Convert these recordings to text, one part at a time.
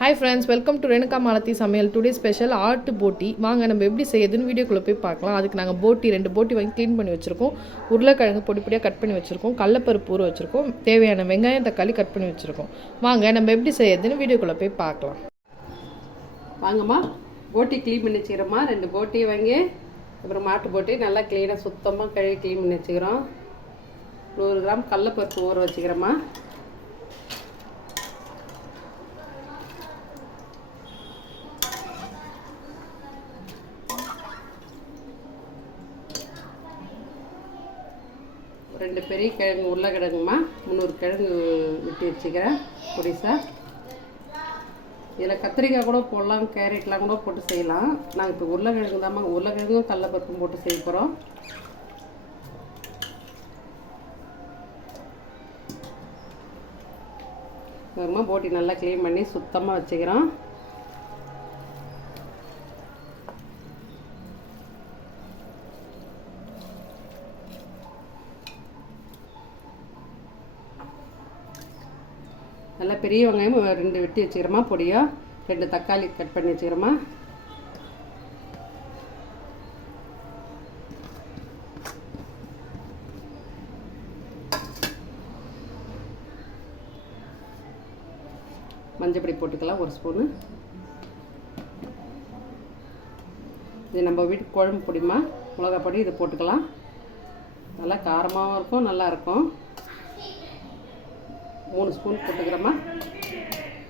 Hi friends, welcome to Renuka Malathi Samayal. Today special art போட்டி. வாங்க நம்ம எப்படி செய்யதுன்னு வீடியோக்குள்ள போய் பார்க்கலாம். அதுக்கு நாங்க ரெண்டு போட்டி வாங்கி க்ளீன் பண்ணி வச்சிருக்கோம். உருளைக்கிழங்கு பொடி பொடியா கட் பண்ணி வச்சிருக்கோம். கடலைப்பருப்பு ஊற வச்சிருக்கோம். தேவையான வெங்காயம் தக்காளி கட் பண்ணி வச்சிருக்கோம். வாங்க நம்ம எப்படி செய்யதுன்னு வீடியோக்குள்ள போய் பார்க்கலாம். வாங்கம்மா போட்டி க்ளீன் பண்ணி வச்சுக்கிறோம்மா. ரெண்டு போட்டி வாங்கி அப்புறம் மாட்டு போட்டி நல்லா க்ளீனாக சுத்தமாக கழுவி க்ளீன் பண்ணி வச்சுக்கிறோம். 100 கிராம் கடலைப்பருப்பு ஊற வச்சுக்கிறோம்மா. ரெண்டு பெரிய கிழங்கு உருளைக்கிழங்குமா 300 கிழங்கு விட்டு வச்சுக்கிறேன் பொடிசா. இதில் கத்திரிக்காய் கூட போடலாம், கேரட்லாம் கூட போட்டு செய்யலாம். நாங்கள் இப்போ உருளைக்கிழங்கு தாம்மா, உருளைக்கிழங்கும் கடலைப்பருப்பும் போட்டு செய்ய போகிறோம். போட்டி நல்லா க்ளீன் பண்ணி சுத்தமாக வச்சுக்கிறோம். நல்லா பெரிய வெங்காயம் 2 வெட்டி வச்சுக்கிறோமா பொடியா. 2 தக்காளி கட் பண்ணி வச்சுக்கிறோமா. மஞ்சப்பொடி போட்டுக்கலாம் 1 ஸ்பூனு. இது நம்ம வீட்டு குழம்பு பொடிமா, மிளகா பொடி. இது போட்டுக்கலாம். நல்லா காரமாகவும் இருக்கும், நல்லா இருக்கும். 3 ஸ்பூன் போட்டுக்கிறோமா.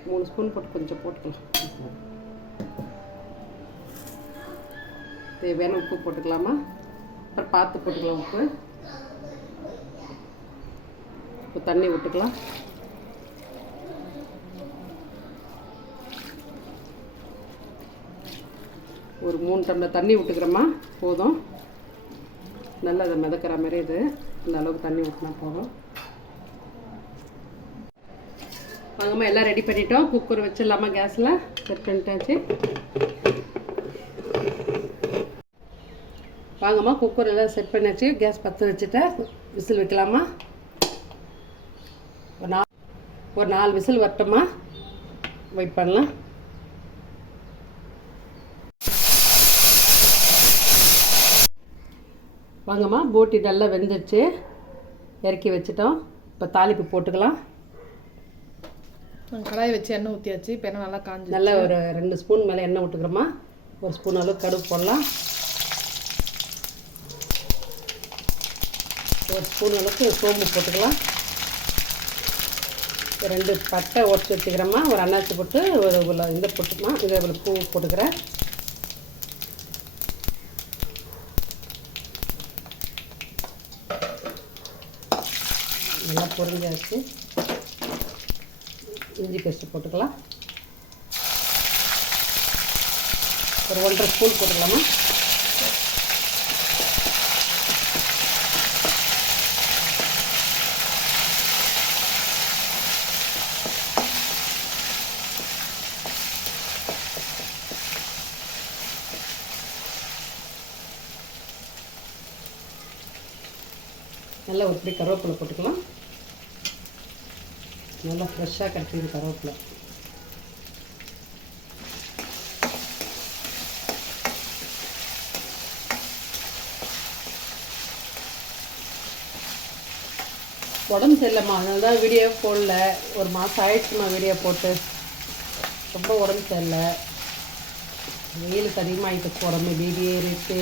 3 ஸ்பூன் போட்டு கொஞ்சம் போட்டுக்கலாம். தேவையான உப்பு போட்டுக்கலாமா. அப்புறம் பார்த்து போட்டுக்கலாம் உப்பு. இப்போ தண்ணி விட்டுக்கலாம். ஒரு 3 டம்ளர் தண்ணி விட்டுக்கிறோமா, போதும். நல்லா அதை மிதக்கிற மாதிரி இது இந்த அளவுக்கு தண்ணி ஊற்றினா போதும். வாங்கம்மா எல்லாம் ரெடி பண்ணிட்டோம். குக்கர் வச்சிடலாமா, கேஸில் செட் பண்ணிட்டாச்சு. வாங்கம்மா குக்கர் எல்லாம் செட் பண்ணியாச்சு. கேஸ் பற்ற வச்சுட்டேன். விசில் வைக்கலாமா. ஒரு 4 விசில் வரட்டுமா, வெயிட் பண்ணலாம். வாங்கம்மா போட்டி நல்லா வெந்துடுச்சு, இறக்கி வச்சுட்டோம். இப்போ தாளிப்பு போட்டுக்கலாம். கடாயை வச்சு எண்ணெய் ஊற்றியாச்சு. இப்போ எண்ணெய் நல்லா காஞ்சி நல்லா ஒரு 2 ஸ்பூன் மேலே எண்ணெய் விட்டுக்கிறோமா. 1 ஸ்பூன் அளவு கடுகு போடலாம். 1 ஸ்பூன் அளவுக்கு சோம்பு போட்டுக்கலாம். 2 பட்டை உடச்சி வச்சுக்கிறோமா. ஒரு அன்னாச்சி போட்டு ஒரு இந்த போட்டுமா, இதை ஒரு பூ போட்டுக்கிறேன். நல்லா பொரிஞ்சாச்சு. இஞ்சி பேஸ்ட்டு போட்டுக்கலாம். ஒரு 1.5 ஸ்பூன் போட்டுக்கலாமா. நல்லா ஒரு பிடி கருவேப்பிலை போட்டுக்கலாம். நல்லா ஃப்ரெஷ்ஷாக கிடைச்சிது கருவேப்பிலை. உடம்பு சரியில்லைம்மா, அதனால தான் வீடியோ போடல. ஒரு மாதம் ஆயிடுச்சுமா வீடியோ போட்டு. ரொம்ப உடம்பு சரியில்லை, வெயிலுக்கு அதிகமாகிட்டு உடம்பு. பேபியே ரேட்டு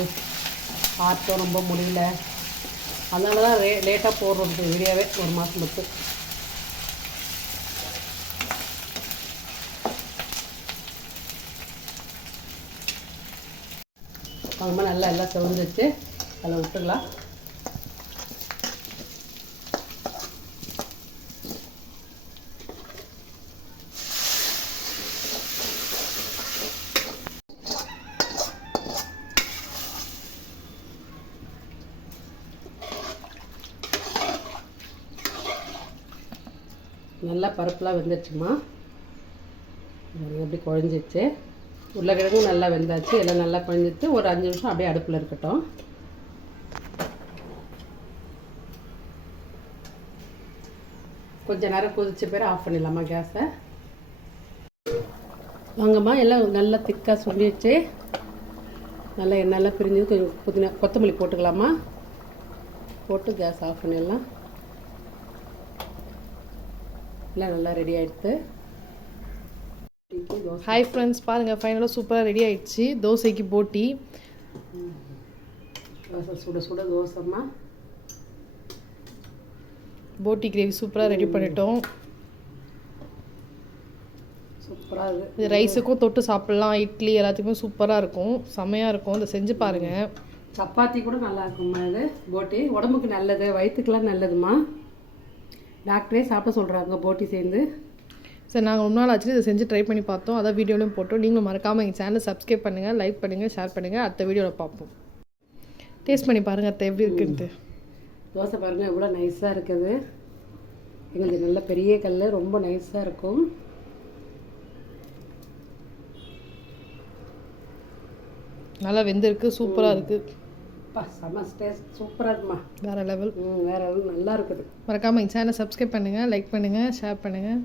ஆர்ட்டும் ரொம்ப முடியல. அதனால தான் லேட்டாக போடுறது வீடியோவே, ஒரு மாதம் மட்டும். அவங்க நல்லா எல்லாம் செவந்து வச்சு அதில் விட்டுடலாம். நல்லா பருப்புலாம் வெந்துடுச்சுமா. எப்படி குழஞ்சிச்சு. உருளைக்கிழங்கும் நல்லா வெந்தாச்சு. எல்லாம் நல்லா குழஞ்சிட்டு ஒரு 5 நிமிஷம் அப்படியே அடுப்பில் இருக்கட்டும். கொஞ்ச நேரம் கொதிச்ச பிறகு ஆஃப் பண்ணிடலாமா கேஸை. வாங்கம்மா எல்லாம் நல்லா திக்காக சொல்லிடுச்சு. நல்லா எண்ணெயெல்லாம் பிரிஞ்சு கொஞ்சம் புதினா கொத்தமல்லி போட்டுக்கலாமா. போட்டு கேஸ் ஆஃப் பண்ணிடலாம். எல்லாம் நல்லா ரெடி ஆகிடுது. ஹாய் ஃப்ரெண்ட்ஸ், பாருங்கள் ஃபைனலாக சூப்பராக ரெடி ஆயிடுச்சு. தோசைக்கு போட்டி. தோசை சுட சுட தோசைம்மா. போட்டி கிரேவி சூப்பராக ரெடி பண்ணிட்டோம். சூப்பராக இருக்குது. இது ரைஸுக்கும் தொட்டு சாப்பிட்லாம், இட்லி எல்லாத்துக்குமே சூப்பராக இருக்கும், செம்மையாக இருக்கும். இதை செஞ்சு பாருங்கள். சப்பாத்தி கூட நல்லா இருக்கும்மா. இது போட்டி உடம்புக்கு நல்லது, வயிற்றுக்கெலாம் நல்லதுமா. டாக்டரே சாப்பிட சொல்கிறாங்க போட்டி சேர்ந்து. சரி, நாங்கள் ஒரு நாள் ஆச்சு இதை செஞ்சு ட்ரை பண்ணி பார்த்தோம். அதான் வீடியோலையும் போட்டோம். நீங்களும் மறக்காமல் எங்கள் சேனலை சப்ஸ்கிரைப் பண்ணுங்கள், லைக் பண்ணுங்கள், ஷேர் பண்ணுங்கள். அடுத்த வீடியோவில் பார்ப்போம். டேஸ்ட் பண்ணி பாருங்கள் அத்தை எப்படி இருக்குன்ட்டு. தோசை பாருங்கள் எவ்வளோ நைஸாக இருக்குது. எங்களுக்கு நல்ல பெரிய கல், ரொம்ப நைஸாக இருக்கும். நல்லா வெந்திருக்கு, சூப்பராக இருக்குது. செம்ம டேஸ்ட், சூப்பராக இருக்குமா. வேறு லெவல். வேறு லெவல் நல்லா இருக்குது. மறக்காமல் எங்கள் சேனலை சப்ஸ்கிரைப் பண்ணுங்கள், லைக் பண்ணுங்கள், ஷேர் பண்ணுங்கள்.